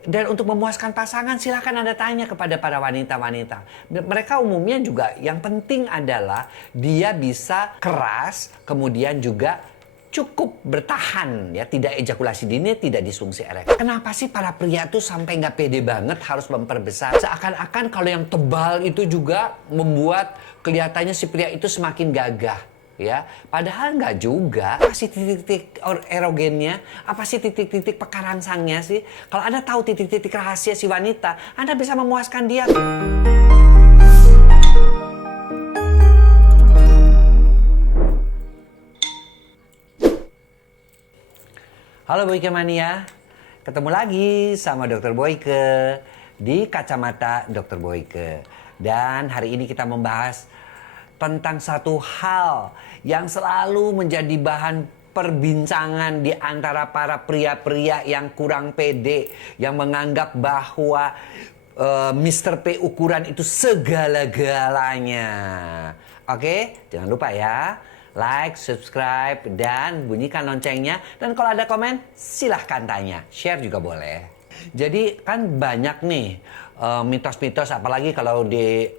Dan untuk memuaskan pasangan silahkan Anda tanya kepada para wanita-wanita. Mereka umumnya juga yang penting adalah dia bisa keras, kemudian juga cukup bertahan, ya, tidak ejakulasi dini, tidak disfungsi ereksi. Kenapa sih para pria tuh sampai nggak pede banget harus memperbesar? Seakan-akan kalau yang tebal itu juga membuat kelihatannya si pria itu semakin gagah, ya. Padahal nggak juga. Apa sih titik-titik erogennya? Apa sih titik-titik pekarangsangnya sih? Kalau Anda tahu titik-titik rahasia si wanita, Anda bisa memuaskan dia. Halo Boyke Mania, ketemu lagi sama Dr. Boyke di Kacamata Dr. Boyke. Dan hari ini kita membahas tentang satu hal yang selalu menjadi bahan perbincangan di antara para pria-pria yang kurang pede, yang menganggap bahwa Mr. P ukuran itu segala-galanya. Oke, jangan lupa ya. Like, subscribe, dan bunyikan loncengnya. Dan kalau ada komen, silahkan tanya. Share juga boleh. Jadi kan banyak nih mitos-mitos, apalagi kalau di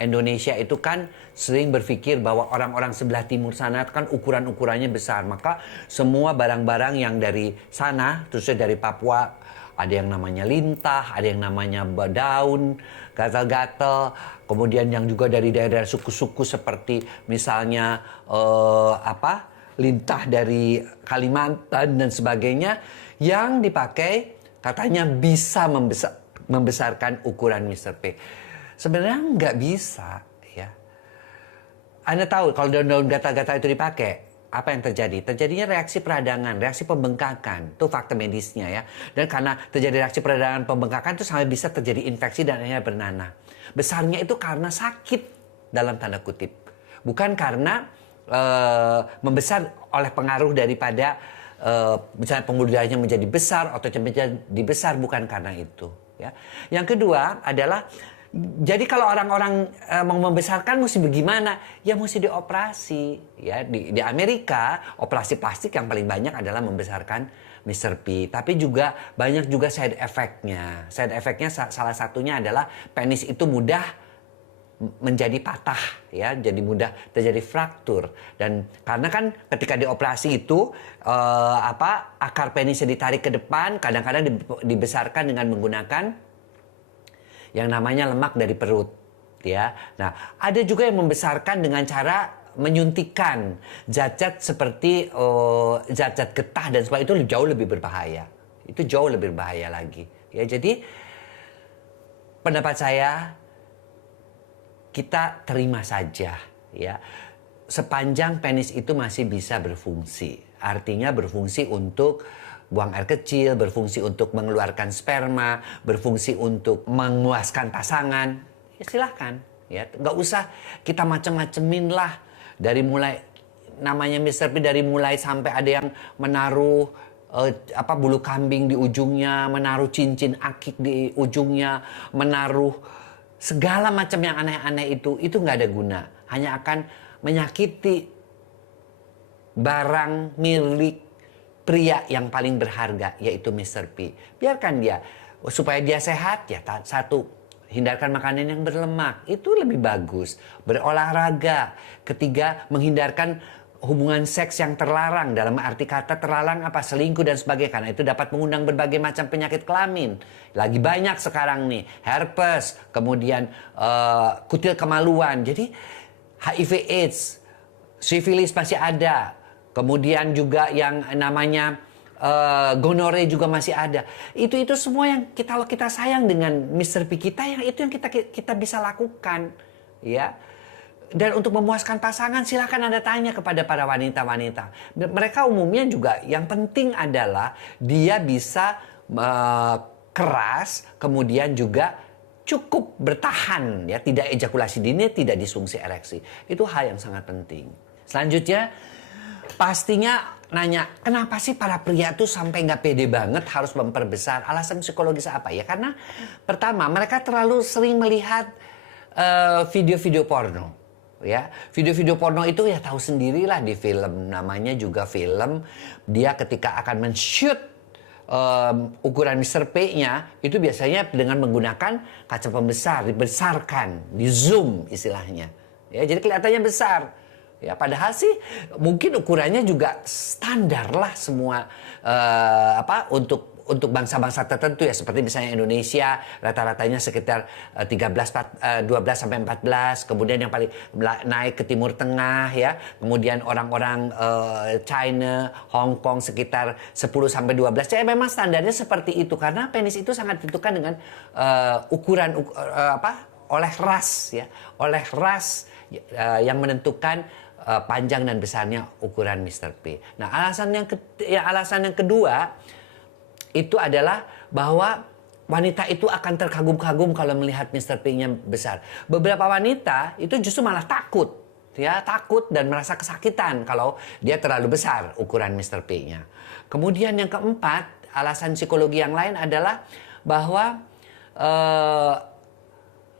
Indonesia itu kan sering berpikir bahwa orang-orang sebelah timur sana kan ukuran-ukurannya besar. Maka semua barang-barang yang dari sana, terusnya dari Papua, ada yang namanya lintah, ada yang namanya daun, gatal-gatal. Kemudian yang juga dari daerah suku-suku seperti misalnya lintah dari Kalimantan dan sebagainya, yang dipakai katanya bisa membesarkan ukuran Mr. P. Sebenarnya nggak bisa, ya. Anda tahu kalau daun-daun gatal-gatal itu dipakai, apa yang terjadi? Terjadinya reaksi peradangan, reaksi pembengkakan. Itu fakta medisnya, ya. Dan karena terjadi reaksi peradangan pembengkakan itu sampai bisa terjadi infeksi dan akhirnya bernanah. Besarnya itu karena sakit dalam tanda kutip. Bukan karena membesar oleh pengaruh daripada misalnya pembuluh darahnya menjadi besar atau menjadi besar, bukan karena itu, ya. Yang kedua adalah, jadi kalau orang-orang mau membesarkan mesti bagaimana? Ya mesti dioperasi. Ya, di Amerika operasi plastik yang paling banyak adalah membesarkan Mr. P. Tapi juga banyak juga side effect-nya. Side effect-nya salah satunya adalah penis itu mudah menjadi patah, ya, jadi mudah terjadi fraktur. Dan karena kan ketika dioperasi itu akar penisnya ditarik ke depan, kadang-kadang dibesarkan dengan menggunakan yang namanya lemak dari perut, ya. Nah, ada juga yang membesarkan dengan cara menyuntikkan zat-zat seperti zat-zat getah dan sebagainya. Itu jauh lebih berbahaya. Itu jauh lebih berbahaya lagi, ya. Jadi pendapat saya, kita terima saja, ya, sepanjang penis itu masih bisa berfungsi. Artinya berfungsi untuk buang air kecil, berfungsi untuk mengeluarkan sperma, berfungsi untuk memuaskan pasangan, ya silahkan, ya. Nggak usah kita macem-macemin lah. Dari mulai namanya Mr. P, dari mulai sampai ada yang menaruh bulu kambing di ujungnya, menaruh cincin akik di ujungnya, menaruh segala macam yang aneh-aneh itu nggak ada guna. Hanya akan menyakiti barang milik pria yang paling berharga, yaitu Mr. P. Biarkan dia, supaya dia sehat, ya satu, hindarkan makanan yang berlemak, itu lebih bagus. Berolahraga. Ketiga, menghindarkan hubungan seks yang terlarang. Dalam arti kata terlarang apa? Selingkuh dan sebagainya. Karena itu dapat mengundang berbagai macam penyakit kelamin. Lagi banyak sekarang nih. Herpes, kemudian kutil kemaluan. Jadi HIV AIDS, sifilis masih ada. Kemudian juga yang namanya gonore juga masih ada. Itu semua yang kita sayang dengan Mr. P kita, yang itu yang kita bisa lakukan, ya. Dan untuk memuaskan pasangan silahkan Anda tanya kepada para wanita-wanita. Mereka umumnya juga yang penting adalah dia bisa keras, kemudian juga cukup bertahan, ya, tidak ejakulasi dini, tidak disfungsi ereksi. Itu hal yang sangat penting. Selanjutnya, pastinya nanya, kenapa sih para pria tuh sampai nggak pede banget harus memperbesar? Alasan psikologis apa ya? Karena pertama, mereka terlalu sering melihat video-video porno, ya. Video-video porno itu ya tahu sendirilah di film, namanya juga film. Dia ketika akan men-shoot ukuran Mr. P-nya itu biasanya dengan menggunakan kaca pembesar, dibesarkan, di zoom istilahnya. Ya, jadi kelihatannya besar. Ya, padahal sih mungkin ukurannya juga standar lah semua untuk bangsa-bangsa tertentu ya, seperti misalnya Indonesia rata-ratanya sekitar 12 sampai 14, kemudian yang paling naik ke Timur Tengah ya, kemudian orang-orang China, Hong Kong sekitar 10 sampai 12. Jadi memang standarnya seperti itu karena penis itu sangat ditentukan dengan ukuran oleh ras ya, oleh ras yang menentukan panjang dan besarnya ukuran Mr. P. Nah, alasan yang kedua itu adalah bahwa wanita itu akan terkagum-kagum kalau melihat Mr. P-nya besar. Beberapa wanita itu justru malah takut, ya, takut dan merasa kesakitan kalau dia terlalu besar ukuran Mr. P-nya. Kemudian yang keempat, alasan psikologi yang lain adalah bahwa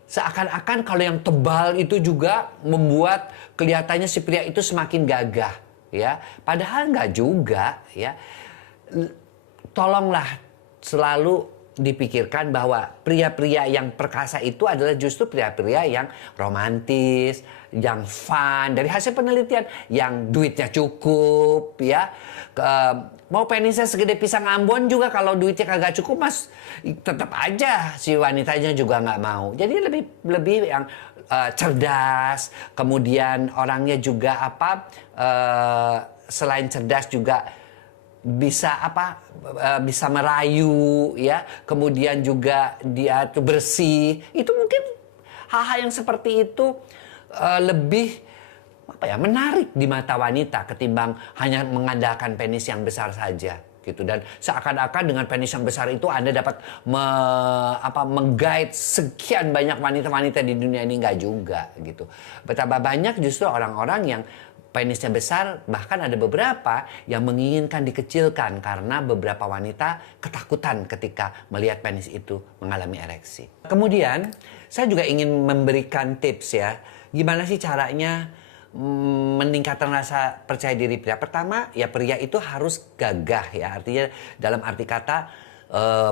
seakan-akan kalau yang tebal itu juga membuat kelihatannya si pria itu semakin gagah, ya. Padahal nggak juga, ya. Tolonglah selalu dipikirkan bahwa pria-pria yang perkasa itu adalah justru pria-pria yang romantis, yang fun. Dari hasil penelitian, yang duitnya cukup, ya. Mau penisnya segede pisang Ambon juga kalau duitnya kagak cukup, mas, tetap aja si wanitanya juga nggak mau. Jadi lebih yang cerdas, kemudian orangnya juga selain cerdas juga bisa merayu ya, kemudian juga dia tuh bersih. Itu mungkin hal-hal yang seperti itu lebih menarik di mata wanita ketimbang hanya mengandalkan penis yang besar saja gitu. Dan seakan-akan dengan penis yang besar itu Anda dapat menggait sekian banyak wanita-wanita di dunia ini, enggak juga gitu. Betapa banyak justru orang-orang yang penisnya besar, bahkan ada beberapa yang menginginkan dikecilkan karena beberapa wanita ketakutan ketika melihat penis itu mengalami ereksi. Kemudian, saya juga ingin memberikan tips ya, gimana sih caranya meningkatkan rasa percaya diri pria. Pertama, ya pria itu harus gagah ya, artinya dalam arti kata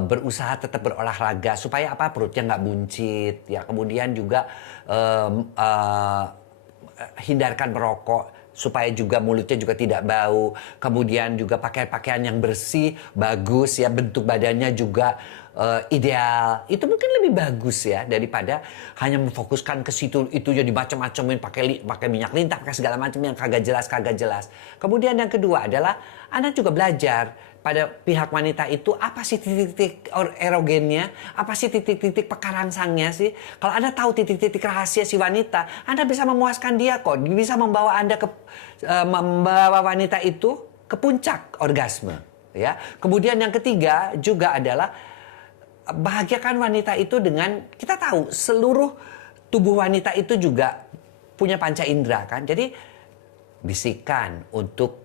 berusaha tetap berolahraga supaya perutnya nggak buncit ya. Kemudian juga hindarkan merokok supaya juga mulutnya juga tidak bau. Kemudian juga pakai pakaian yang bersih, bagus ya, bentuk badannya juga ideal. Itu mungkin lebih bagus ya daripada hanya memfokuskan ke situ, itunya dimacam-macamin, pakai minyak lintah, pakai segala macam yang kagak jelas. Kemudian yang kedua adalah Anda juga belajar pada pihak wanita itu apa sih titik-titik erogennya, apa sih titik-titik pekarangsangnya sih. Kalau Anda tahu titik-titik rahasia si wanita, Anda bisa memuaskan dia kok, bisa membawa Anda membawa wanita itu ke puncak orgasme, ya. Kemudian yang ketiga juga adalah bahagiakan wanita itu dengan, kita tahu seluruh tubuh wanita itu juga punya panca indera kan. Jadi bisikan untuk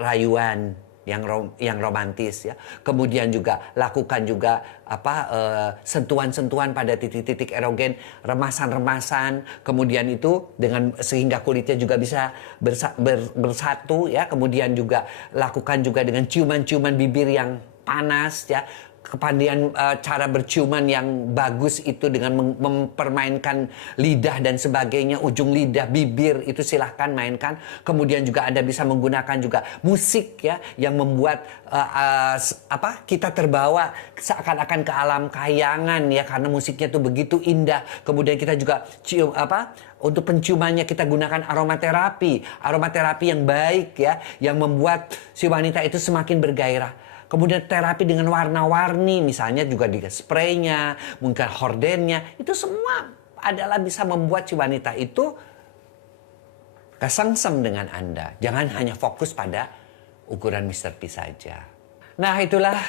rayuan yang romantis ya. Kemudian juga lakukan juga sentuhan-sentuhan pada titik-titik erogen, remasan-remasan. Kemudian itu dengan sehingga kulitnya juga bisa bersatu ya. Kemudian juga lakukan juga dengan ciuman-ciuman bibir yang panas ya. Kepandaian cara berciuman yang bagus itu dengan mempermainkan lidah dan sebagainya, ujung lidah, bibir itu silahkan mainkan. Kemudian juga Anda bisa menggunakan juga musik ya yang membuat kita terbawa seakan-akan ke alam kayangan ya, karena musiknya tuh begitu indah. Kemudian kita juga cium untuk penciumannya kita gunakan aromaterapi yang baik ya, yang membuat si wanita itu semakin bergairah. Kemudian terapi dengan warna-warni, misalnya juga di spraynya, mungkin hordennya, itu semua adalah bisa membuat si wanita itu kesengsem dengan Anda. Jangan hanya fokus pada ukuran Mr. P saja. Nah, itulah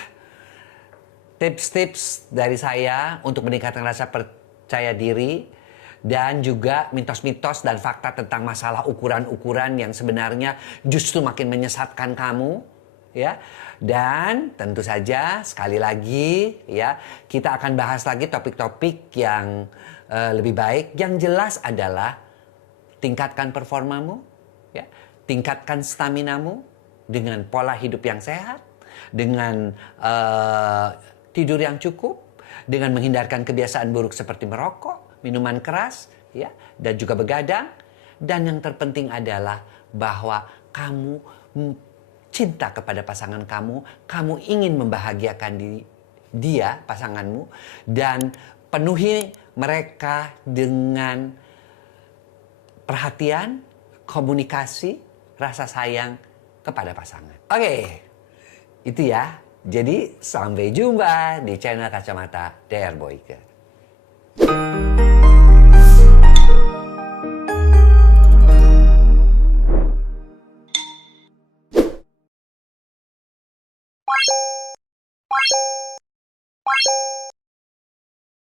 tips-tips dari saya untuk meningkatkan rasa percaya diri dan juga mitos-mitos dan fakta tentang masalah ukuran-ukuran yang sebenarnya justru makin menyesatkan kamu, ya. Dan tentu saja sekali lagi ya, kita akan bahas lagi topik-topik yang lebih baik. Yang jelas adalah tingkatkan performamu ya, tingkatkan staminamu dengan pola hidup yang sehat, dengan tidur yang cukup, dengan menghindarkan kebiasaan buruk seperti merokok, minuman keras, ya, dan juga begadang. Dan yang terpenting adalah bahwa kamu cinta kepada pasangan kamu ingin membahagiakan dia, pasanganmu, dan penuhi mereka dengan perhatian, komunikasi, rasa sayang kepada pasangan. Oke, itu ya. Jadi sampai jumpa di channel Kacamata DR Boyke.